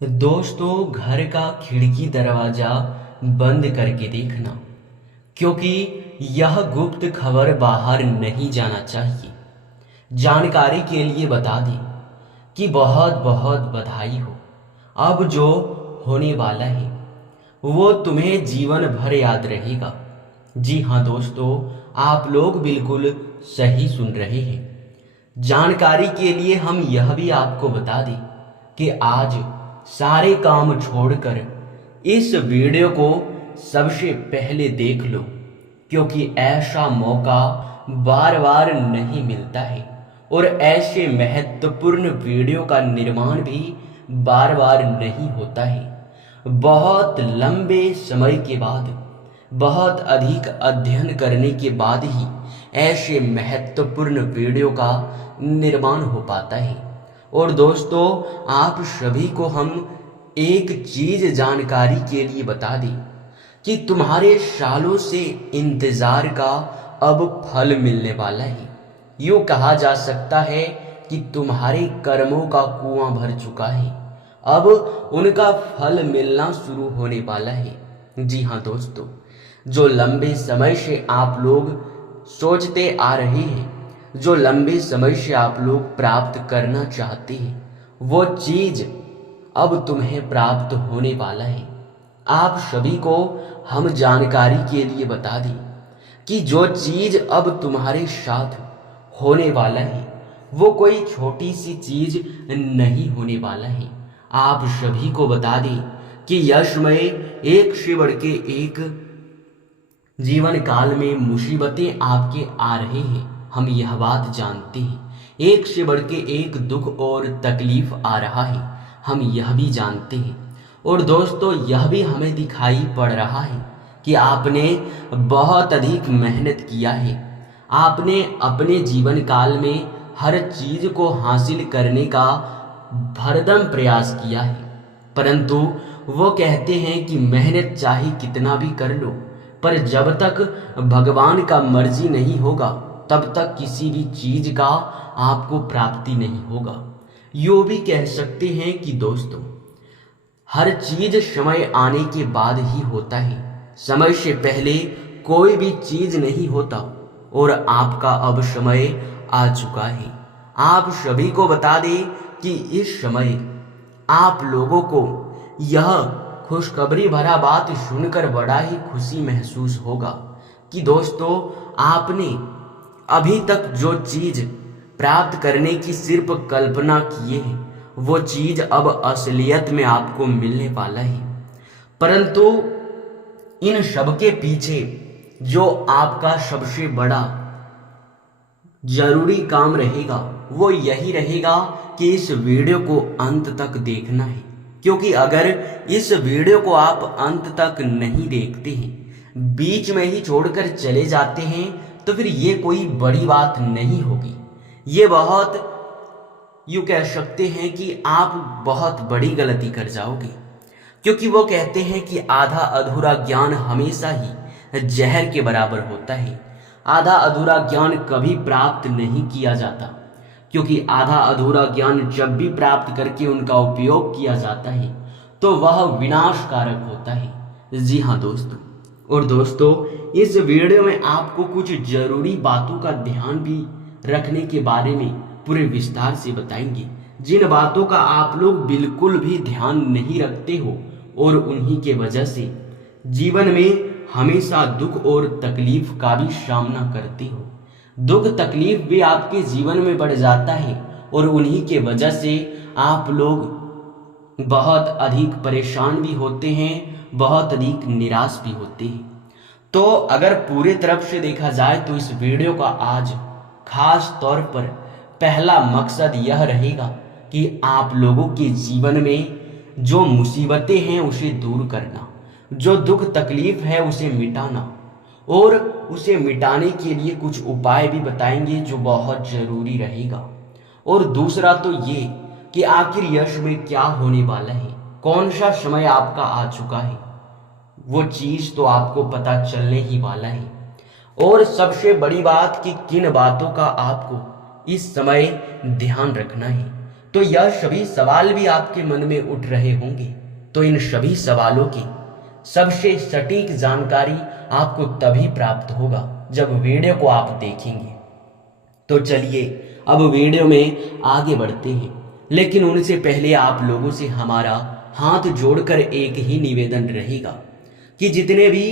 दोस्तों, घर का खिड़की दरवाजा बंद करके देखना, क्योंकि यह गुप्त खबर बाहर नहीं जाना चाहिए। जानकारी के लिए बता दें कि बहुत बहुत बधाई हो। अब जो होने वाला है वो तुम्हें जीवन भर याद रहेगा। जी हाँ दोस्तों, आप लोग बिल्कुल सही सुन रहे हैं। जानकारी के लिए हम यह भी आपको बता दें कि आज सारे काम छोड़कर इस वीडियो को सबसे पहले देख लो, क्योंकि ऐसा मौका बार बार नहीं मिलता है और ऐसे महत्वपूर्ण वीडियो का निर्माण भी बार बार नहीं होता है। बहुत लंबे समय के बाद, बहुत अधिक अध्ययन करने के बाद ही ऐसे महत्वपूर्ण वीडियो का निर्माण हो पाता है। और दोस्तों, आप सभी को हम एक चीज जानकारी के लिए बता दें कि तुम्हारे सालों से इंतजार का अब फल मिलने वाला है। यूं कहा जा सकता है कि तुम्हारे कर्मों का कुआं भर चुका है, अब उनका फल मिलना शुरू होने वाला है। जी हाँ दोस्तों, जो लंबे समय से आप लोग सोचते आ रहे हैं, जो लंबे समय से आप लोग प्राप्त करना चाहते हैं, वो चीज अब तुम्हें प्राप्त होने वाला है। आप सभी को हम जानकारी के लिए बता दें कि जो चीज अब तुम्हारे साथ होने वाला है वो कोई छोटी सी चीज नहीं होने वाला है। आप सभी को बता दें कि यश में एक से बढ़ के एक जीवन काल में मुसीबतें आपके आ रहे हैं, हम यह बात जानते हैं। एक से बढ़ के एक दुख और तकलीफ आ रहा है, हम यह भी जानते हैं। और दोस्तों, यह भी हमें दिखाई पड़ रहा है कि आपने बहुत अधिक मेहनत किया है। आपने अपने जीवन काल में हर चीज को हासिल करने का भरदम प्रयास किया है, परंतु वो कहते हैं कि मेहनत चाहे कितना भी कर लो, पर जब तक भगवान का मर्जी नहीं होगा तब तक किसी भी चीज का आपको प्राप्ति नहीं होगा। यूं भी कह सकते हैं कि दोस्तों, हर चीज समय आने के बाद ही होता है, समय से पहले कोई भी चीज नहीं होता। और आपका अब समय आ चुका है। आप सभी को बता दें कि इस समय आप लोगों को यह खुशखबरी भरा बात सुनकर बड़ा ही खुशी महसूस होगा कि दोस्तों, आपने अभी तक जो चीज प्राप्त करने की सिर्फ कल्पना किए है वो चीज अब असलियत में आपको मिलने वाला है। परंतु इन सब के पीछे जो आपका सबसे बड़ा जरूरी काम रहेगा वो यही रहेगा कि इस वीडियो को अंत तक देखना है, क्योंकि अगर इस वीडियो को आप अंत तक नहीं देखते हैं, बीच में ही छोड़कर चले जाते हैं, तो फिर ये कोई बड़ी बात नहीं होगी। ये बहुत यूं कह सकते हैं कि आप बहुत बड़ी गलती कर जाओगे, क्योंकि वो कहते हैं कि आधा अधूरा ज्ञान हमेशा ही जहर के बराबर होता है। आधा अधूरा ज्ञान कभी प्राप्त नहीं किया जाता, क्योंकि आधा अधूरा ज्ञान जब भी प्राप्त करके उनका उपयोग किया जाता है तो वह विनाशकारक होता है। जी हाँ दोस्तों, और दोस्तों, इस वीडियो में आपको कुछ जरूरी बातों का ध्यान भी रखने के बारे में पूरे विस्तार से बताएंगे, जिन बातों का आप लोग बिल्कुल भी ध्यान नहीं रखते हो और उन्हीं के वजह से जीवन में हमेशा दुख और तकलीफ का भी सामना करते हो। दुख तकलीफ भी आपके जीवन में बढ़ जाता है और उन्हीं के वजह से आप लोग बहुत अधिक परेशान भी होते हैं, बहुत अधिक निराश भी होते हैं। तो अगर पूरे तरफ से देखा जाए तो इस वीडियो का आज खास तौर पर पहला मकसद यह रहेगा कि आप लोगों के जीवन में जो मुसीबतें हैं उसे दूर करना, जो दुख तकलीफ है उसे मिटाना, और उसे मिटाने के लिए कुछ उपाय भी बताएंगे जो बहुत जरूरी रहेगा। और दूसरा तो ये कि आखिर यश में क्या होने वाला है, कौन सा समय आपका आ चुका है, वो चीज तो आपको पता चलने ही वाला है। और सबसे बड़ी बात कि किन बातों का आपको इस समय ध्यान रखना है, तो यह सभी सवाल भी आपके मन में उठ रहे होंगे। तो इन सभी सवालों की सबसे सटीक जानकारी आपको तभी प्राप्त होगा जब वीडियो को आप देखेंगे। तो चलिए अब वीडियो में आगे बढ़ते हैं, लेकिन उनसे पहले आप लोगों से हमारा हाथ जोड़कर एक ही निवेदन रहेगा कि जितने भी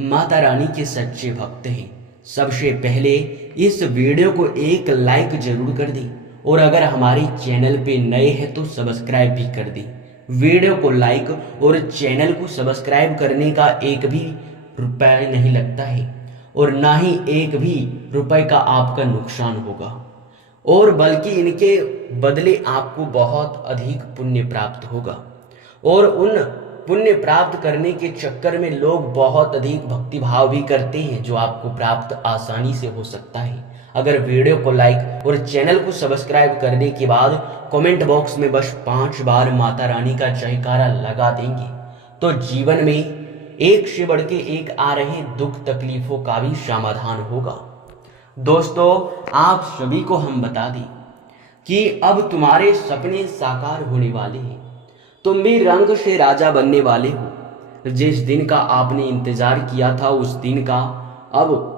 माता रानी के सच्चे भक्त हैं, सबसे पहले इस वीडियो को एक लाइक जरूर कर दें, और अगर हमारे चैनल पे नए हैं तो सब्सक्राइब भी कर दें। वीडियो को लाइक और चैनल को सब्सक्राइब करने का एक भी रुपया नहीं लगता है, और ना ही एक भी रुपए का आपका नुकसान होगा, और बल्कि इनके बदले आपको बहुत अधिक पुण्य प्राप्त होगा। और उन पुण्य प्राप्त करने के चक्कर में लोग बहुत अधिक भक्तिभाव भी करते हैं, जो आपको प्राप्त आसानी से हो सकता है अगर वीडियो को लाइक और चैनल को सब्सक्राइब करने के बाद कमेंट बॉक्स में बस 5 बार माता रानी का जयकारा लगा देंगे, तो जीवन में एक से बढ़ के एक आ रहे दुख तकलीफों का भी समाधान होगा। दोस्तों, आप सभी को हम बता दें कि अब तुम्हारे सपने साकार होने वाले हैं। तुम भी रंग से राजा बनने वाले हो। जिस दिन का आपने इंतजार किया था उस दिन का अब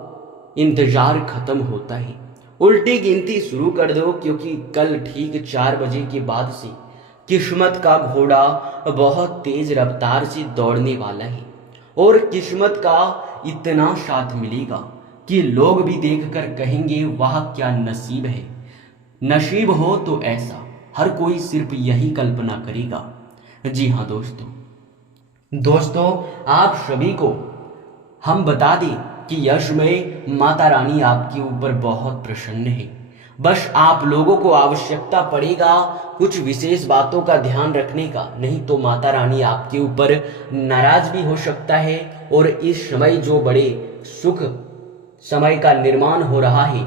इंतजार खत्म होता है। उल्टी गिनती शुरू कर दो, क्योंकि कल ठीक 4 बजे के बाद से किस्मत का घोड़ा बहुत तेज रफ्तार से दौड़ने वाला है, और किस्मत का इतना साथ मिलेगा कि लोग भी देखकर कहेंगे वाह क्या नसीब है। नसीब हो तो ऐसा हर कोई सिर्फ यही कल्पना करेगा। जी हाँ दोस्तों, आप सभी को हम बता दें कि यश में माता रानी आपके ऊपर बहुत प्रसन्न है। बस आप लोगों को आवश्यकता पड़ेगा कुछ विशेष बातों का ध्यान रखने का, नहीं तो माता रानी आपके ऊपर नाराज भी हो सकता है, और इस समय जो बड़े सुख समय का निर्माण हो रहा है,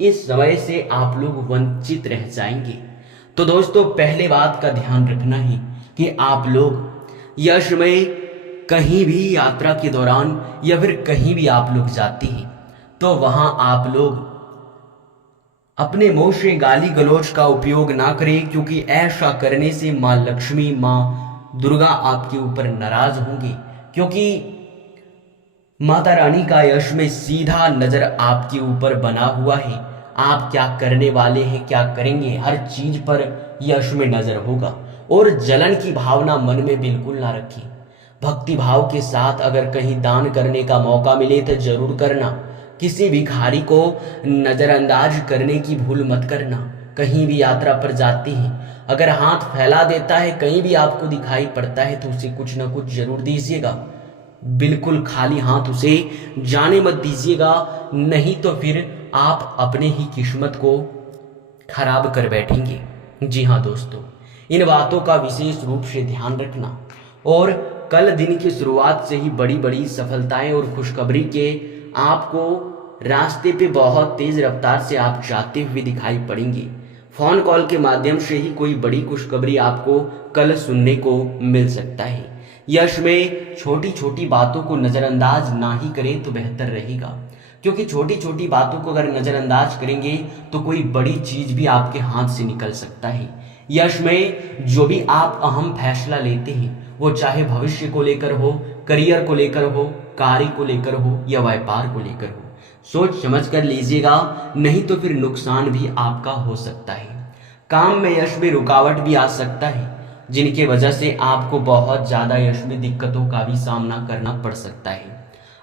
इस समय से आप लोग वंचित रह जाएंगे। तो दोस्तों, पहले बात का ध्यान रखना है कि आप लोग यश में कहीं भी यात्रा के दौरान या फिर कहीं भी आप लोग जाते हैं, तो वहां आप लोग अपने मुंह से गाली गलौज का उपयोग ना करें, क्योंकि ऐसा करने से माँ लक्ष्मी, माँ दुर्गा आपके ऊपर नाराज होंगे। क्योंकि माता रानी का यश में सीधा नजर आपके ऊपर बना हुआ है। आप क्या करने वाले हैं, क्या करेंगे, हर चीज पर यश में नजर होगा। और जलन की भावना मन में बिल्कुल ना रखें। भक्ति भाव के साथ अगर कहीं दान करने का मौका मिले तो जरूर करना। किसी भिखारी को नजरअंदाज करने की भूल मत करना। कहीं भी यात्रा पर जाते हैं, अगर हाथ फैला देता है, कहीं भी आपको दिखाई पड़ता है, तो उसे कुछ ना कुछ जरूर दीजिएगा। बिल्कुल खाली हाथ उसे जाने मत दीजिएगा, नहीं तो फिर आप अपने ही किस्मत को खराब कर बैठेंगे। जी हाँ दोस्तों, इन बातों का विशेष रूप से ध्यान रखना। और कल दिन की शुरुआत से ही बड़ी बड़ी सफलताएं और खुशखबरी के आपको रास्ते पे बहुत तेज रफ्तार से आप जाते हुए दिखाई पड़ेंगे। फोन कॉल के माध्यम से ही कोई बड़ी खुशखबरी आपको कल सुनने को मिल सकता है। यश में छोटी छोटी बातों को नजरअंदाज ना ही करें तो बेहतर रहेगा, क्योंकि छोटी छोटी बातों को अगर नजरअंदाज करेंगे तो कोई बड़ी चीज भी आपके हाथ से निकल सकता है। यश में जो भी आप अहम फैसला लेते हैं, वो चाहे भविष्य को लेकर हो, करियर को लेकर हो, कार्य को लेकर हो या व्यापार को लेकर हो, सोच समझ कर लीजिएगा, नहीं तो फिर नुकसान भी आपका हो सकता है। काम में यश में रुकावट भी आ सकता है, जिनके वजह से आपको बहुत ज्यादा यश में दिक्कतों का भी सामना करना पड़ सकता है।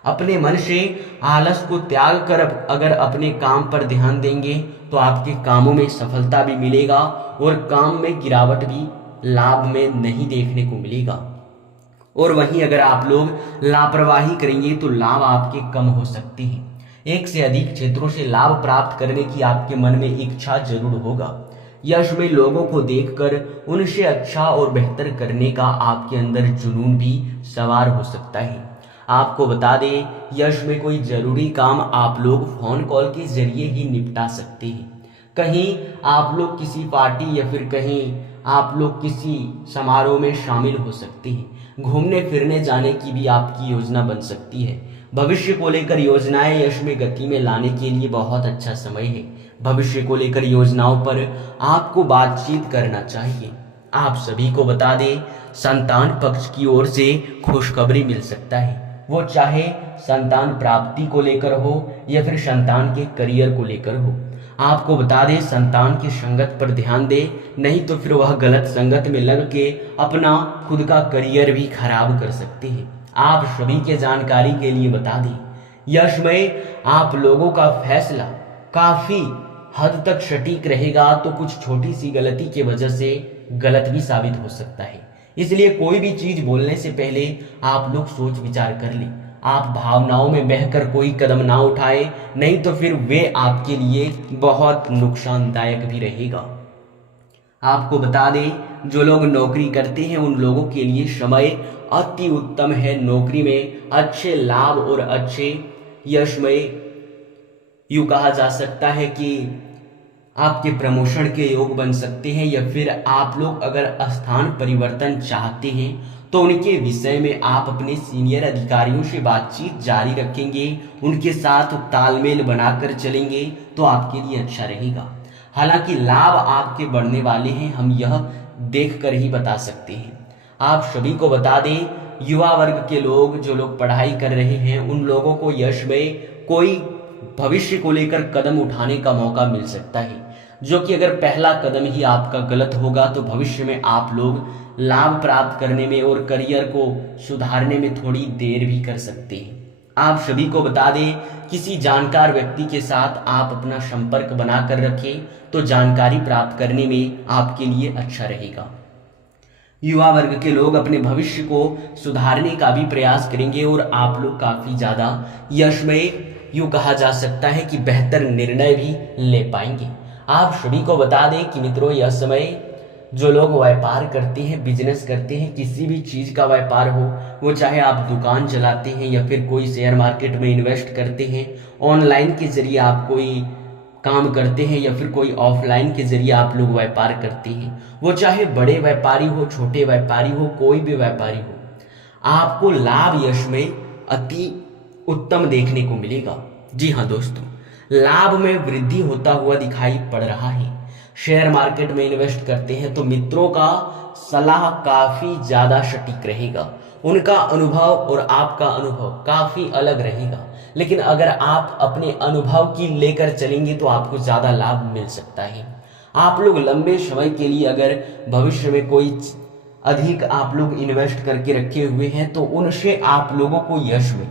अपने मन से आलस को त्याग कर अगर अपने काम पर ध्यान देंगे तो आपके कामों में सफलता भी मिलेगा, और काम में गिरावट भी लाभ में नहीं देखने को मिलेगा। और वहीं अगर आप लोग लापरवाही करेंगे तो लाभ आपके कम हो सकते हैं। एक से अधिक क्षेत्रों से लाभ प्राप्त करने की आपके मन में इच्छा जरूर होगा। यश में लोगों को देखकर उनसे अच्छा और बेहतर करने का आपके अंदर जुनून भी सवार हो सकता है। आपको बता दें, यश में कोई जरूरी काम आप लोग फोन कॉल के जरिए ही निपटा सकते हैं। कहीं आप लोग किसी पार्टी या फिर कहीं आप लोग किसी समारोह में शामिल हो सकते हैं। घूमने फिरने जाने की भी आपकी योजना बन सकती है। भविष्य को लेकर योजनाएं यश में गति में लाने के लिए बहुत अच्छा समय है। भविष्य को लेकर योजनाओं पर आपको बातचीत करना चाहिए। आप सभी को बता दें, संतान पक्ष की ओर से खुशखबरी मिल सकता है, वो चाहे संतान प्राप्ति को लेकर हो या फिर संतान के करियर को लेकर हो। आपको बता दें, संतान की संगत पर ध्यान दें, नहीं तो फिर वह गलत संगत में लग के अपना खुद का करियर भी खराब कर सकते हैं। आप सभी के जानकारी के लिए बता दें, यश में आप लोगों का फैसला काफी हद तक सटीक रहेगा, तो कुछ छोटी सी गलती की वजह से गलत भी साबित हो सकता है। इसलिए कोई भी चीज बोलने से पहले आप लोग सोच विचार कर लें। आप भावनाओं में बहकर कोई कदम ना उठाएं, नहीं तो फिर वे आपके लिए बहुत नुकसानदायक भी रहेगा। आपको बता दें, जो लोग नौकरी करते हैं उन लोगों के लिए समय अति उत्तम है। नौकरी में अच्छे लाभ और अच्छे यशमय, यूं कहा जा सकता है कि आपके प्रमोशन के योग बन सकते हैं, या फिर आप लोग अगर स्थान परिवर्तन चाहते हैं तो उनके विषय में आप अपने सीनियर अधिकारियों से बातचीत जारी रखेंगे, उनके साथ तालमेल बनाकर चलेंगे तो आपके लिए अच्छा रहेगा। हालांकि लाभ आपके बढ़ने वाले हैं, हम यह देखकर ही बता सकते हैं। आप सभी को बता दें, युवा वर्ग के लोग, जो लोग पढ़ाई कर रहे हैं, उन लोगों को यश में कोई भविष्य को लेकर कदम उठाने का मौका मिल सकता है, जो कि अगर पहला कदम ही आपका गलत होगा तो भविष्य में आप लोग लाभ प्राप्त करने में और करियर को सुधारने में थोड़ी देर भी कर सकते हैं। आप सभी को बता दें, किसी जानकार व्यक्ति के साथ आप अपना संपर्क बनाकर रखें तो जानकारी प्राप्त करने में आपके लिए अच्छा रहेगा। युवा वर्ग के लोग अपने भविष्य को सुधारने का भी प्रयास करेंगे और आप लोग काफी ज्यादा यशमय, यूं कहा जा सकता है कि बेहतर निर्णय भी ले पाएंगे। आप सभी को बता दें कि मित्रों, यह समय जो लोग व्यापार करते हैं, बिजनेस करते हैं, किसी भी चीज का व्यापार हो, वो चाहे आप दुकान चलाते हैं या फिर कोई शेयर मार्केट में इन्वेस्ट करते हैं, ऑनलाइन के जरिए आप कोई काम करते हैं या फिर कोई ऑफलाइन के जरिए आप लोग व्यापार करते हैं, वो चाहे बड़े व्यापारी हो, छोटे व्यापारी हो, कोई भी व्यापारी हो, आपको लाभ यश में अति उत्तम देखने को मिलेगा। जी हाँ दोस्तों, लाभ में वृद्धि होता हुआ दिखाई पड़ रहा है। शेयर मार्केट में इन्वेस्ट करते हैं तो मित्रों का सलाह काफी ज्यादा सटीक रहेगा, उनका अनुभव और आपका अनुभव काफी अलग रहेगा, लेकिन अगर आप अपने अनुभव की लेकर चलेंगे तो आपको ज्यादा लाभ मिल सकता है। आप लोग लंबे समय के लिए अगर भविष्य में कोई अधिक आप लोग इन्वेस्ट करके रखे हुए हैं तो उनसे आप लोगों को यश में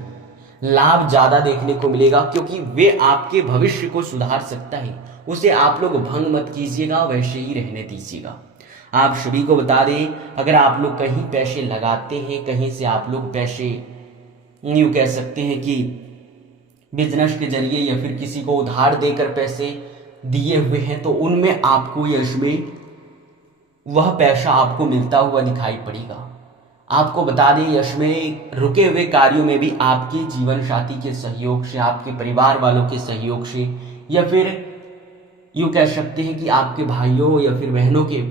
लाभ ज्यादा देखने को मिलेगा, क्योंकि वे आपके भविष्य को सुधार सकता है। उसे आप लोग भंग मत कीजिएगा, वैसे ही रहने दीजिएगा। आप सभी को बता दें, अगर आप लोग कहीं पैसे लगाते हैं, कहीं से आप लोग पैसे यूं कह सकते हैं कि बिजनेस के जरिए या फिर किसी को उधार देकर पैसे दिए हुए हैं, तो उनमें आपको यश में वह पैसा आपको मिलता हुआ दिखाई पड़ेगा। आपको बता दें, यश में रुके हुए कार्यों में भी आपके जीवन साथी के सहयोग से, आपके परिवार वालों के सहयोग से, या फिर यूं कह सकते हैं कि आपके भाइयों या फिर बहनों के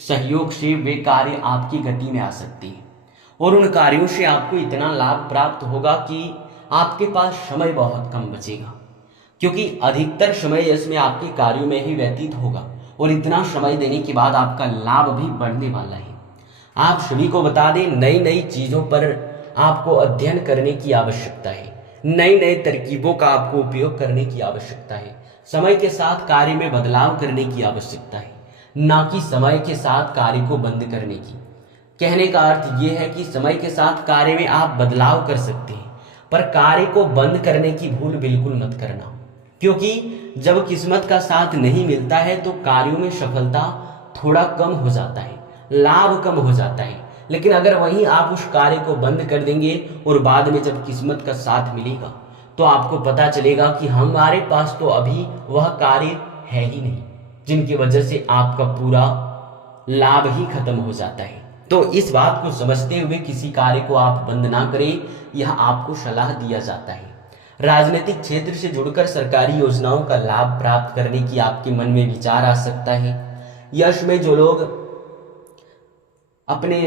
सहयोग से वे कार्य आपकी गति में आ सकते हैं और उन कार्यों से आपको इतना लाभ प्राप्त होगा कि आपके पास समय बहुत कम बचेगा, क्योंकि अधिकतर समय इसमें आपके कार्यों में ही व्यतीत होगा और इतना समय देने के बाद आपका लाभ भी बढ़ने वाला है। आप सभी को बता दें, नई नई चीजों पर आपको अध्ययन करने की आवश्यकता है, नई नई तरकीबों का आपको उपयोग करने की आवश्यकता है, समय के साथ कार्य में बदलाव करने की आवश्यकता है, ना कि समय के साथ कार्य को बंद करने की। कहने का अर्थ यह है कि समय के साथ कार्य में आप बदलाव कर सकते हैं, पर कार्य को बंद करने की भूल बिल्कुल मत करना, क्योंकि जब किस्मत का साथ नहीं मिलता है तो कार्यों में सफलता थोड़ा कम हो जाता है, लाभ कम हो जाता है। लेकिन अगर वहीं आप उस कार्य को बंद कर देंगे और बाद में जब किस्मत का साथ मिलेगा तो आपको पता चलेगा कि हमारे पास तो अभी वह कार्य है ही नहीं, जिनकी वजह से आपका पूरा लाभ ही खत्म हो जाता है। तो इस बात को समझते हुए किसी कार्य को आप बंद ना करें, यह आपको सलाह दिया जाता है। राजनीतिक क्षेत्र से जुड़कर सरकारी योजनाओं का लाभ प्राप्त करने की आपके मन में विचार आ सकता है। यश में जो लोग अपने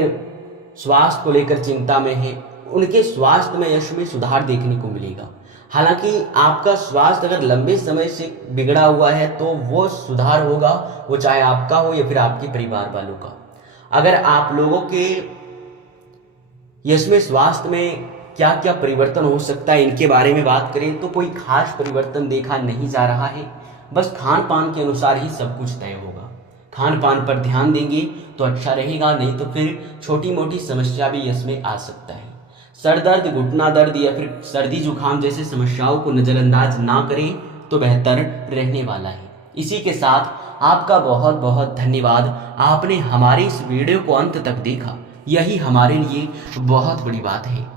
स्वास्थ्य को लेकर चिंता में हैं, उनके स्वास्थ्य में यश में सुधार देखने को मिलेगा। हालांकि आपका स्वास्थ्य अगर लंबे समय से बिगड़ा हुआ है तो वो सुधार होगा, वो चाहे आपका हो या फिर आपके परिवार वालों का। अगर आप लोगों के इसमें स्वास्थ्य में क्या क्या परिवर्तन हो सकता है इनके बारे में बात करें तो कोई खास परिवर्तन देखा नहीं जा रहा है। बस खान पान के अनुसार ही सब कुछ तय होगा। खान पान पर ध्यान देंगे तो अच्छा रहेगा, नहीं तो फिर छोटी मोटी समस्या भी इसमें आ सकता है। सर दर्द, घुटना दर्द या फिर सर्दी जुकाम जैसे समस्याओं को नज़रअंदाज ना करें तो बेहतर रहने वाला है। इसी के साथ आपका बहुत बहुत धन्यवाद। आपने हमारे इस वीडियो को अंत तक देखा, यही हमारे लिए बहुत बड़ी बात है।